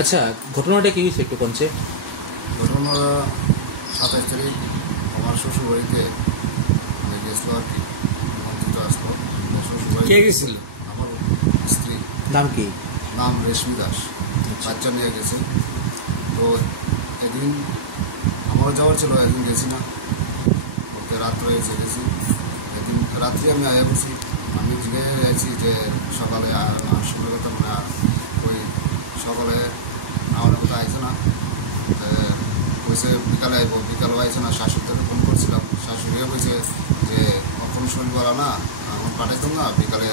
আচ্ছা, ঘটনাটা কি হয়েছে একটু কনছে? ঘটনা 27 তারিখ আমার শ্বশুর বাড়িতে গেছিল আর কি, মন্ত্রিত আসলো। কে গেছিল? আমার স্ত্রী। নাম কি? নাম রেশমি দাস। বাচ্চা নিয়ে গেছে। তো এদিন আমারও যাওয়ার ছিল, একদিন গেছি না, ওকে রাত্রে এসে গেছি। এদিন রাত্রে আমি আয়া গেছি, আমি জিজ্ঞাসা যাচ্ছি যে সকালে আসলে কথা মানে ওই সকালে আমার কথা আইছে না, কইছে বিকালে আইব, বিকালও আইছে না। শাশুড়িকে ফোন করছিলাম, শাশুড়িও কইছে যে কখন শনিবার না এখন পাঠাইতাম না, বিকালে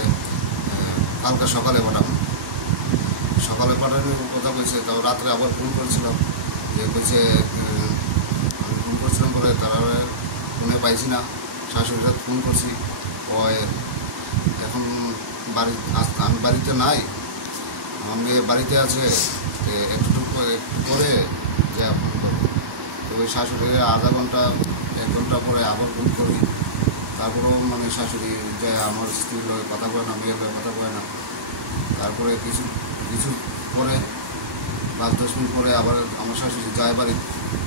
কালকে সকালে পাঠাবো। সকালে পাঠানোর কথা কইছে। তাও রাত্রে আবার ফোন করছিলাম, যে কইছে আমি ফোন করছিলাম বলে তারা ফোনে পাইছি না। শাশুড়িরা ফোন করছি, ওই এখন আমি বাড়িতে নাই, আমার মেয়ে বাড়িতে আছে, একটু পরে যা ফোন করবো। তো ওই শাশুড়িকে আধা ঘন্টা 1 ঘন্টা পরে আবার ফোন করি। তারপরেও মানে শাশুড়ি যে আমার স্ত্রীর লোক কথা বলে না, মেয়ের লোক কথা বলে না। তারপরে কিছু পরে 5-10 মিনিট পরে আবার আমার শাশুড়ি যায় বাড়ি।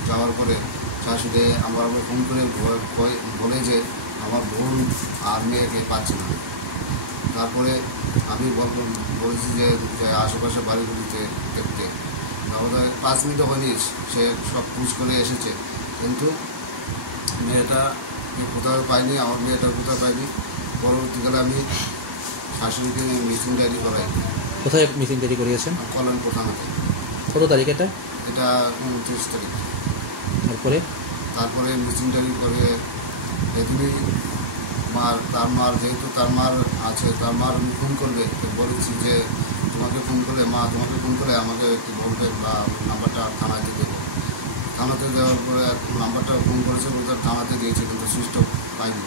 যাওয়ার পরে শাশুড়ি আবার ফোন করে বলে যে আমার বোন আর মেয়েকে পাচ্ছে না। তারপরে আমি বলেছি যে আশেপাশে বাড়িগুলিতে দেখতে। 5 মিনিটও হয়নি, সে সব খোঁজ করে এসেছে, কিন্তু মেয়েটা কোথাও পাইনি, আমার মেয়েটা কোথাও পাইনি। পরবর্তীকালে আমি শাশুড়িকে মিসিং ডায়েরি করাই। কোথায় মিসিং ডায়েরি করিয়েছেন? কল্যাণপুর থানাতে। কত তারিখ এটা? এটা 29 তারিখ। তারপরে মিসিং ডায়েরি করে এদিনই তার মার যেহেতু তার মার আছে, তার মার আমি ফোন করবে বলেছি যে তোমাকে ফোন করলে তোমাকে ফোন করে আমাকে একটু বলবে বা নাম্বারটা থানাতে দেবো। থানাতে দেওয়ার পরে নাম্বারটা ফোন করেছে, বলতে থানাতে দিয়েছে, কিন্তু সুইচ অফ পাইনি।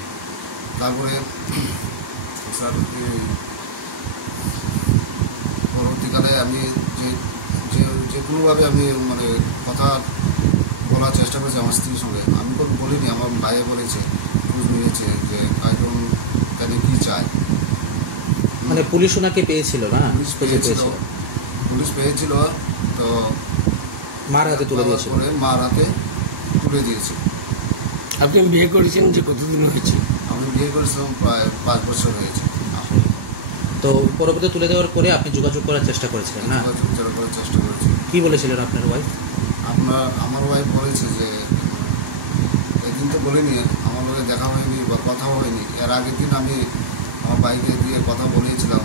তারপরে স্যার পরবর্তীকালে আমি যে কোনোভাবে আমি মানে কথা বলার চেষ্টা করেছি আমার স্ত্রীর সঙ্গে। আমি বলিনি, আমার ভাইয়ে বলেছে, খোঁজ নিয়েছে যে একদম তাহলে কী চায়। মানে পুলিশ ওনাকে পেয়েছিল না? পুলিশ পেয়েছিল, তো মার হাতে তুলে দিয়েছিল। মার হাতে তুলে দিয়েছে। আপনি বিয়ে করেছেন যে কতদিন হয়েছে? আমি বিয়ে করেছিলাম প্রায় 5 বছর হয়েছে। তো পরবর্তী তুলে দেওয়ার পরে আপনি যোগাযোগ করার চেষ্টা করেছিলেন না? যোগাযোগ করার চেষ্টা করেছি। কি বলেছিলেন আপনার ওয়াইফ? আমার ওয়াইফ বলেছে যে এদিন তো বলিনি, আমার লোকে দেখা হয়নি বা কথাও হয়নি। এর আগের দিন আমি আমার বাইকে দিয়ে কথা বলেছিলাম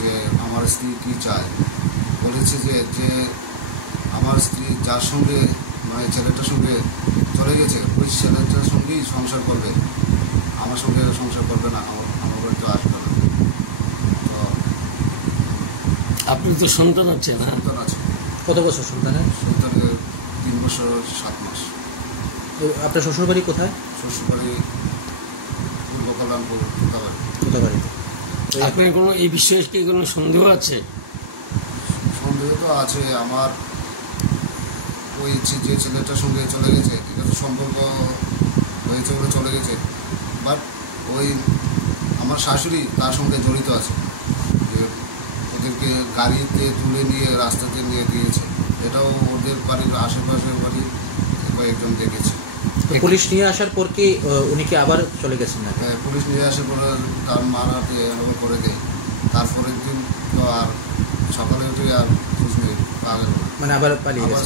যে আমার স্ত্রী কী চায়। বলেছে যে আমার স্ত্রী যার সঙ্গে মানে ছেলেটার সঙ্গে চলে গেছে, ওই ছেলেটার সঙ্গেই সংসার করবে, আমার সঙ্গে সংসার করবে না, আমার বাড়িতে আসবে না। তো আপনি তো সন্তান আছে না? সন্তান আছে। কত বছর সন্তানের? সন্তানের 3 বছর 7 মাস। আপনার শ্বশুরবাড়ি কোথায়? শ্বশুরবাড়ি পূর্ব কল্যাণপুর কোথাবাড়িতে। আপনার কোনো এই বিষয়ে কি কোনো সন্দেহ আছে? সন্দেহ তো আছে আমার। ওই যে ছেলেটার সঙ্গে চলে গেছে, এটা তো সম্পর্ক হয়েছে বলে চলে গেছে, বাট ওই আমার শাশুড়ি তার সঙ্গে জড়িত আছে, যে ওদেরকে গাড়িতে তুলে নিয়ে রাস্তাতে নিয়ে দিয়েছে। এটাও ওদের বাড়ির আশেপাশের বাড়ি কয়েকজন দেখেছে। পুলিশ নিয়ে আসার পর কি উনি কি আবার চলে গেছেন না? হ্যাঁ, পুলিশ নিয়ে আসার পরে তার মার হাতে এভাবে করে দেয়। তারপরের দিন তো আর সকালে উঠে আর খোঁজ নেই, পাওয়া গেল না। মানে আবার পালিয়ে আবার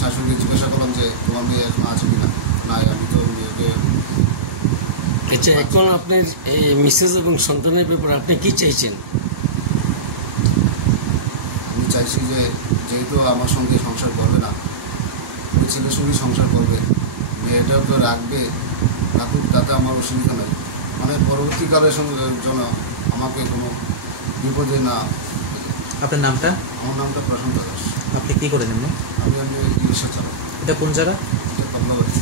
শাশুড়িকে জিজ্ঞাসা করলাম যে তোমার মেয়ে এখন আছে কিনা। নাই, আমি তো মেয়েকে। আচ্ছা, এখন আপনার মিসেস এবং সন্তানের ব্যাপারে আপনি কি চাইছেন? আমি চাইছি যে যেহেতু আমার সঙ্গে সংসার করবে না, ওই ছেলের সঙ্গে সংসার করবে, মেয়েটাও তো রাখুক, তাতে আমার অসুবিধা নেই। মানে পরবর্তীকালের সঙ্গে যেন আমাকে কোনো বিপদে না। আপনার নামটা? আমার নামটা প্রশান্ত দাস। আপনি কি করেন এমনি? আমি রিক্সা চালক। এটা কোন জায়গা? কমলাবাড়ি।